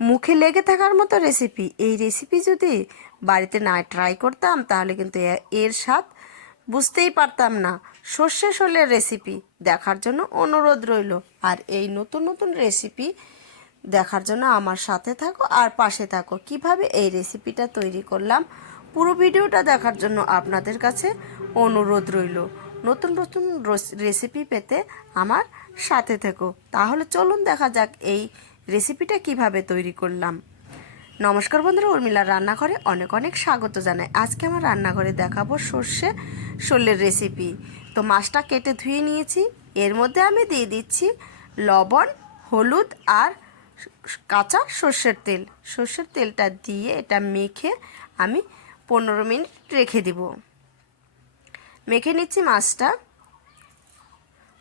মুখে লেগে থাকার মতো রেসিপি এই রেসিপি যদি বাড়িতে না ট্রাই করতাম, তাহলে কিন্তু এর স্বাদ বুঝতেই পারতাম না। সর্ষে শোলের রেসিপি দেখার জন্য অনুরোধ রইল। আর এই নতুন নতুন রেসিপি দেখার জন্য আমার সাথে থাকো আর পাশে থাকো। কীভাবে এই রেসিপিটা তৈরি করলাম, পুরো ভিডিওটা দেখার জন্য আপনাদের কাছে অনুরোধ রইল। নতুন নতুন রেসিপি পেতে আমার সাথে থেকো। তাহলে চলুন দেখা যাক এই রেসিপিটা কীভাবে তৈরি করলাম? নমস্কার বন্ধুরা, উর্মিলার রান্নাঘরে অনেক অনেক স্বাগত জানাই। আজকে আমার রান্নাঘরে দেখাবো সর্ষে শোলের রেসিপি। তো মাছটা কেটে ধুয়ে নিয়েছি। এর মধ্যে আমি দিয়ে দিচ্ছি লবণ, হলুদ আর কাঁচা সর্ষের তেল। সর্ষের তেলটা দিয়ে এটা মেখে আমি পনেরো মিনিট রেখে দিব। মেখে নিচ্ছি মাছটা।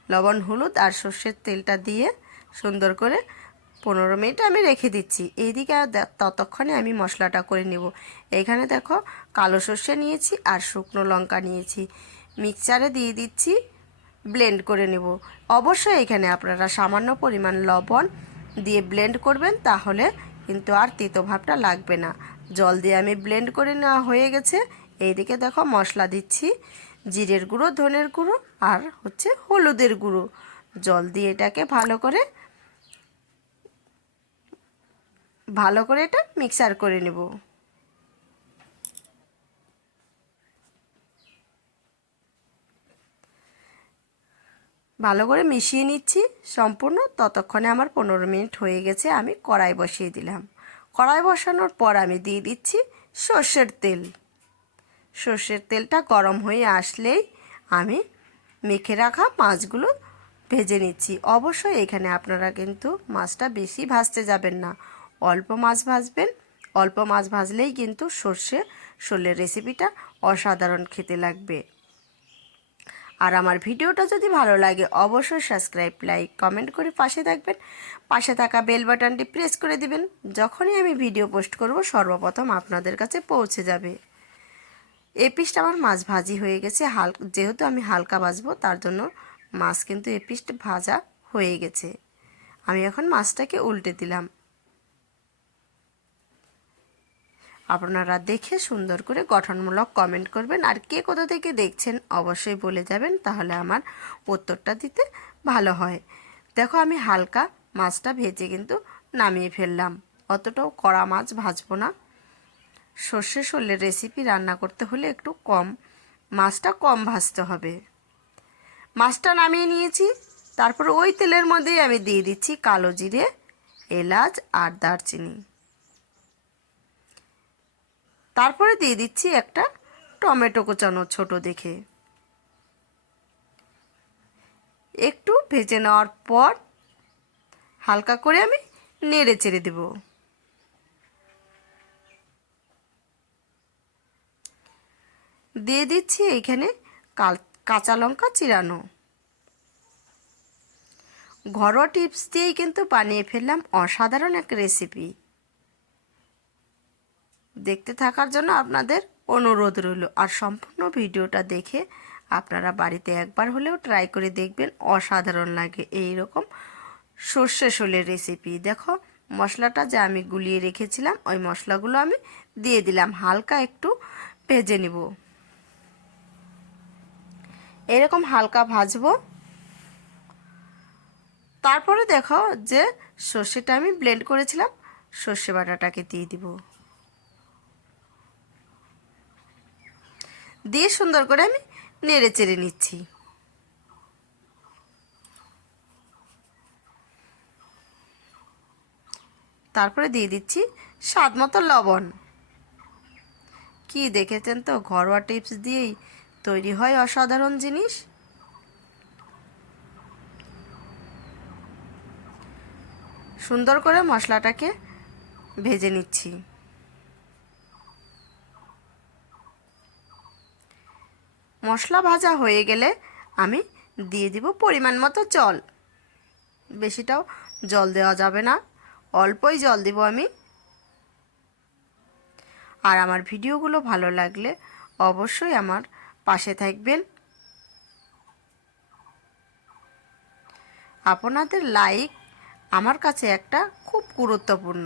লবণ, হলুদ আর সর্ষের তেলটা দিয়ে সুন্দর করে পনেরো মিনিট আমি রেখে দিচ্ছি। এইদিকে আর ততক্ষণে আমি মশলাটা করে নেব। এখানে দেখো কালো সর্ষে নিয়েছি আর শুকনো লঙ্কা নিয়েছি। মিক্সচারে দিয়ে দিচ্ছি, ব্লেন্ড করে নেব। অবশ্যই এখানে আপনারা সামান্য পরিমাণ লবণ দিয়ে ব্লেন্ড করবেন, তাহলে কিন্তু আর তিতো ভাবটা লাগবে না। জল দিয়ে আমি ব্লেন্ড করে নেওয়া হয়ে গেছে। এইদিকে দেখো মশলা দিচ্ছি, জিরের গুঁড়ো, ধনের গুঁড়ো আর হচ্ছে হলুদের গুঁড়ো। জল দিয়ে এটাকে ভালো করে ভালো করে এটা মিক্সার করে নেব। ভালো করে মিশিয়ে নিচ্ছি সম্পূর্ণ, ততক্ষণে আমার পনেরো মিনিট হয়ে গেছে, আমি কড়াই বসিয়ে দিলাম। কড়াই বসানোর পর আমি দিয়ে দিচ্ছি সর্ষের তেল। সর্ষের তেলটা গরম হয়ে আসলেই আমি মেখে রাখা মাছগুলো ভেজে নিচ্ছি। অবশ্যই এখানে আপনারা কিন্তু মাছটা বেশি ভাজতে যাবেন না। অল্প মাছ ভাজবেন। অল্প মাছ ভাজলেই কিন্তু সর্ষে শোলের রেসিপিটা অসাধারণ খেতে লাগবে। আর আমার ভিডিওটা যদি ভালো লাগে, অবশ্যই সাবস্ক্রাইব লাইক কমেন্ট করে পাশে থাকবেন। পাশে থাকা বেল বাটনটি প্রেস করে দিবেন। যখনই আমি ভিডিও পোস্ট করব, সর্বপ্রথম আপনাদের কাছে পৌঁছে যাবে। এই পিসটা আমার মাছ ভাজি হয়ে গেছে। হাল, যেহেতু আমি হালকা ভাজবো, তার জন্য মাছ কিন্তু এই পিসটা ভাজা হয়ে গেছে। আমি এখন মাছটাকে উল্টে দিলাম। আপনারা দেখে সুন্দর করে গঠনমূলক কমেন্ট করবেন। আর কে কোথা থেকে দেখছেন অবশ্যই বলে যাবেন, তাহলে আমার উত্তরটা দিতে ভালো হয়। দেখো আমি হালকা মাছটা ভেজে কিন্তু নামিয়ে ফেললাম। অতটাও কড়া মাছ ভাজবো না। সর্ষে শোলের রেসিপি রান্না করতে হলে একটু কম, মাছটা কম ভাজতে হবে। মাছটা নামিয়ে নিয়েছি, তারপর ওই তেলের মধ্যেই আমি দিয়ে দিচ্ছি কালো জিরে, এলাচ আর দারচিনি। তারপরে দিয়ে দিচ্ছি একটা টমেটো কোচানো ছোট দেখে। একটু ভেজে নেওয়ার পর হালকা করে আমি নেড়ে চেড়ে দেব। দিয়ে দিচ্ছি এইখানে কাঁচা লঙ্কা চিরানো। ঘরোয়া টিপস দিয়েই কিন্তু বানিয়ে ফেললাম অসাধারণ এক রেসিপি দেখতে থাকার জন্য আপনাদের অনুরোধ রইল। আর সম্পূর্ণ ভিডিওটা দেখে আপনারা বাড়িতে একবার হলেও ট্রাই করে দেখবেন, অসাধারণ লাগে এই রকম সর্ষে শোলের রেসিপি দেখো, মশলাটা যে আমি গুলিয়ে রেখেছিলাম, ওই মশলাগুলো আমি দিয়ে দিলাম। হালকা একটু ভেজে নিব। এরকম হালকা ভাজবো। তারপরে দেখো যে সর্ষেটা আমি ব্লেন্ড করেছিলাম, সর্ষে বাটাটাকে দিয়ে দিব। দিয়ে সুন্দর করে আমি নেড়ে চেড়ে নিচ্ছি। তারপরে দিয়ে দিচ্ছি স্বাদ মতো লবণ। কি দেখেছেন তো, ঘরোয়া টিপস দিয়েই তৈরি হয় অসাধারণ জিনিস। সুন্দর করে মশলাটাকে ভেজে নিচ্ছি। মশলা ভাজা হয়ে গেলে আমি দিয়ে দিব পরিমাণ মতো জল। বেশিটাও জল দেওয়া যাবে না, অল্পই জল দিব আমি। আর আমার ভিডিওগুলো ভালো লাগলে অবশ্যই আমার পাশে থাকবেন। আপনাদের লাইক আমার কাছে একটা খুব গুরুত্বপূর্ণ।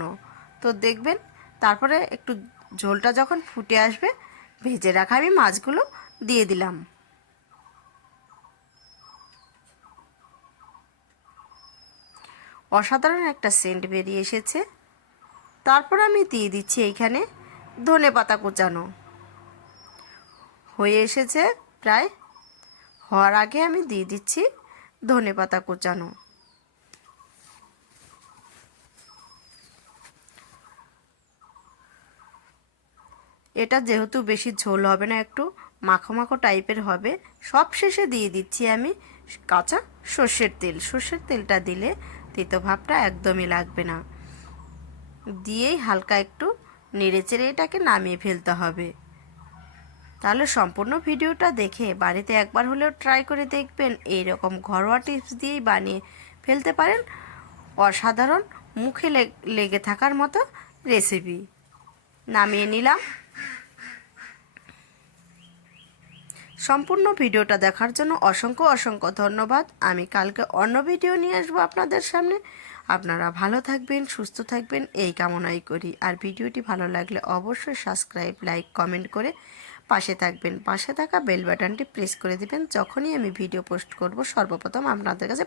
তো দেখবেন, তারপরে একটু ঝোলটা যখন ফুটে আসবে ভেজে রাখা আমি মাছগুলো দিয়ে দিলাম। অসাধারণ একটা সেন্ট বেরিয়ে এসেছে। তারপর আমি দিয়ে দিচ্ছি এইখানে ধনে পাতা কুচানো। হয়ে এসেছে প্রায়, হওয়ার আগে আমি দিয়ে দিচ্ছি ধনে পাতা কুচানো। এটা যেহেতু বেশি ঝোল হবে না, একটু মাখো মাখো টাইপের হবে সব শেষে দিয়ে দিচ্ছি আমি কাঁচা সর্ষের তেল। সর্ষের তেলটা দিলে তেতো ভাবটা একদমই লাগবে না। দিয়েই হালকা একটু নেড়ে চেড়ে এটাকে নামিয়ে ফেলতে হবে। তাহলে সম্পূর্ণ ভিডিওটা দেখে বাড়িতে একবার হলেও ট্রাই করে দেখবেন এই রকম ঘরোয়া টিপস দিয়েই বানিয়ে ফেলতে পারেন অসাধারণ মুখে লেগে থাকার মতো রেসিপি। নামিয়ে নিলাম। সম্পূর্ণ ভিডিওটা দেখার জন্য অসংখ্য অসংখ্য ধন্যবাদ। আমি কালকে অন্য ভিডিও নিয়ে আসব আপনাদের সামনে। আপনারা ভালো থাকবেন, সুস্থ থাকবেন, এই কামনাই করি। আর ভিডিওটি ভালো লাগলে অবশ্যই সাবস্ক্রাইব, লাইক, কমেন্ট করে পাশে থাকবেন। পাশে থাকা বেল বাটনটি প্রেস করে দিবেন। যখনই আমি ভিডিও পোস্ট করব, সর্বপ্রথম আপনাদের কাছে